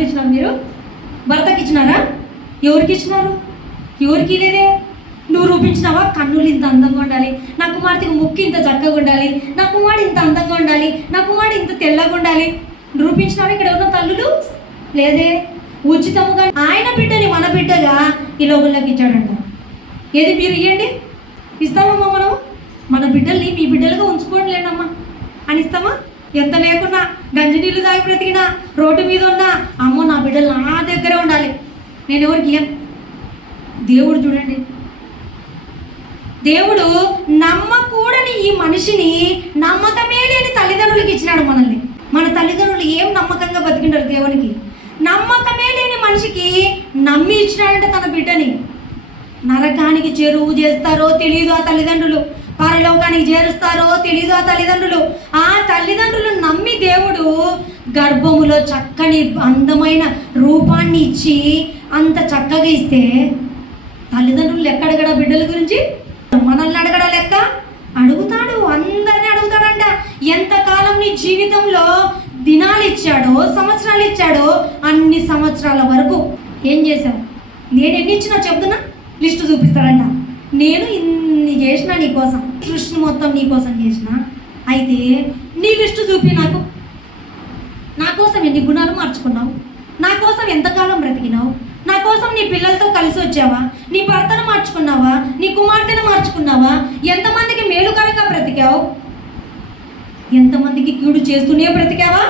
డబ్బులు ఇచ్చినారు మీరు? భర్తకి ఇచ్చినారా? ఎవరికి ఇచ్చినారు? ఎవరికి లేదే. నువ్వు రూపించినావా? కన్నులు ఇంత అందంగా ఉండాలి, నా కుమార్తెకి ముక్కు ఇంత చక్కగా ఉండాలి, నా కుమారుడు ఇంత అందంగా ఉండాలి, నా కుమారుడు ఇంత తెల్లగా ఉండాలి. రూపించినావా? ఇక్కడ ఉన్న తల్లులు లేదే. ఉచితముగా ఆయన బిడ్డని మన బిడ్డగా ఈ లోకంలోకి ఇచ్చాడంట. ఏది మీరు ఇవ్వండి, ఇస్తామమ్మా మనం? మన బిడ్డల్ని మీ బిడ్డలుగా ఉంచుకోండి లేనమ్మా అని ఇస్తామా? ఎంత లేకున్నా గంజి నీళ్ళు తాగి బ్రతికినా, రోడ్డు మీద ఉన్నా, అమ్మో నా బిడ్డలు నా దగ్గరే ఉండాలి, నేను ఎవరికి ఇయ్యను. దేవుడు చూడండి, దేవుడు నమ్మకూడని ఈ మనిషిని నమ్మకమే లేని తల్లిదండ్రులకి ఇచ్చినాడు మనల్ని. మన తల్లిదండ్రులు ఏం నమ్మకంగా బతికింటారు దేవునికి? నమ్మకమే లేని మనిషికి నమ్మి ఇచ్చినాడంటే తన బిడ్డని. నరకానికి చేరువు చేస్తారో తెలియదు ఆ తల్లిదండ్రులు, పరలోకానికి చేరుస్తారో తెలియదు ఆ తల్లిదండ్రులు. ఆ తల్లిదండ్రులు నమ్మి దేవుడు గర్భములో చక్కని అందమైన రూపాన్ని ఇచ్చి అంత చక్కగా ఇస్తే తల్లిదండ్రులు లెక్క అడగడా బిడ్డల గురించి? మనల్ని అడగడా లెక్క? అడుగుతాడు, అందరినీ అడుగుతాడంట. ఎంతకాలం నీ జీవితంలో దినాలు ఇచ్చాడో, సంవత్సరాలు ఇచ్చాడో, అన్ని సంవత్సరాల వరకు ఏం చేశావు? నేను ఎన్ని ఇచ్చినా చెప్తున్నా, లిస్టు చూపిస్తాడంట. నేను ఇన్ని చేసిన నీకోసం, సృష్టిని మొత్తం నీకోసం చేసిన. అయితే నీ లిస్టు చూపి నాకు. నా కోసం ఎన్ని గుణాలు మార్చుకున్నావు, నా కోసం ఎంతకాలం బ్రతికినావు, నా కోసం నీ పిల్లలతో కలిసి వచ్చావా, నీ భర్తను మార్చుకున్నావా, నీ కుమార్తెను మార్చుకున్నావా, ఎంతమందికి మేలుకరంగా బ్రతికావు, ఎంతమందికి కీడు చేస్తూనే బ్రతికావా?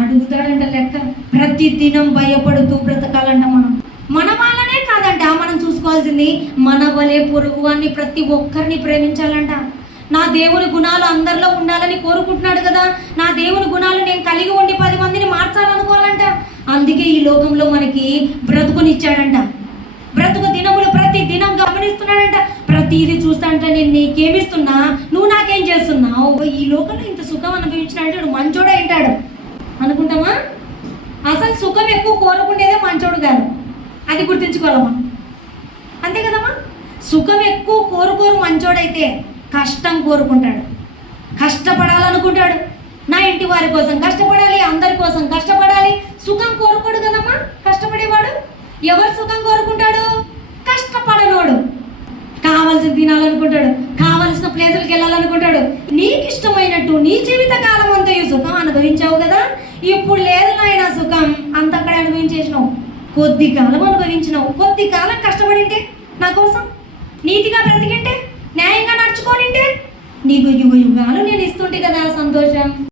అడుగుతాడంట లెక్క. ప్రతి దినం భయపడుతూ బ్రతకాలంట మనం. మన వాళ్ళనే కాదంట మనం చూసుకోవాల్సింది, మన వలే పొరుగు వారిని ప్రతి ఒక్కరిని ప్రేమించాలంట. నా దేవుని గుణాలు అందరిలో ఉండాలని కోరుకుంటున్నాడు కదా, నా దేవుని గుణాలు నేను కలిగి ఉండి 10 మందిని మార్చాలనుకోవాలంట. అందుకే ఈ లోకంలో మనకి బ్రతుకునిచ్చాడంట. బ్రతుకు దినములు ప్రతి దినం గమనిస్తున్నాడంట. ప్రతిదీ చూస్తాంట, నేను నీకేమిస్తున్నా, నువ్వు నాకేం చేస్తున్నావు. ఈ లోకంలో ఇంత సుఖం అనుభవించినాడంటే నువ్వు మంచోడే ఏంటాడు అనుకుంటామా? అసలు సుఖం ఎక్కువ కోరుకునేదే మంచోడు కాదు, అది గుర్తించుకోవాలమ్మా. అంతే కదమ్మా? సుఖం ఎక్కువ కోరుకోరు మంచోడైతే, కష్టం కోరుకుంటాడు, కష్టపడాలనుకుంటాడు. నా ఇంటి వారి కోసం కష్టపడాలి, అందరి కోసం కష్టపడాలి. సుఖం కోరుకోడు కదమ్మా కష్టపడేవాడు. ఎవరు సుఖం కోరుకుంటాడు? కష్టపడనోడు. కావలసిన తినాలనుకుంటాడు, కావలసిన ప్లేసులకు వెళ్ళాలనుకుంటాడు. నీకు ఇష్టమైనట్టు నీ జీవిత కాలం అంతా ఈ సుఖం అనుభవించావు కదా, ఇప్పుడు లేదు నాయన సుఖం అంతక్కడే అనుభవించేసినావు. కొద్ది కాలం అనుభవించినావు, కొద్ది కాలం కష్టపడింటే, నా కోసం నీతిగా బ్రతికింటే, న్యాయంగా నడుచుకోనింటే, నీకు యుగ యుగాలు నేను ఇస్తుంటే కదా సంతోషం.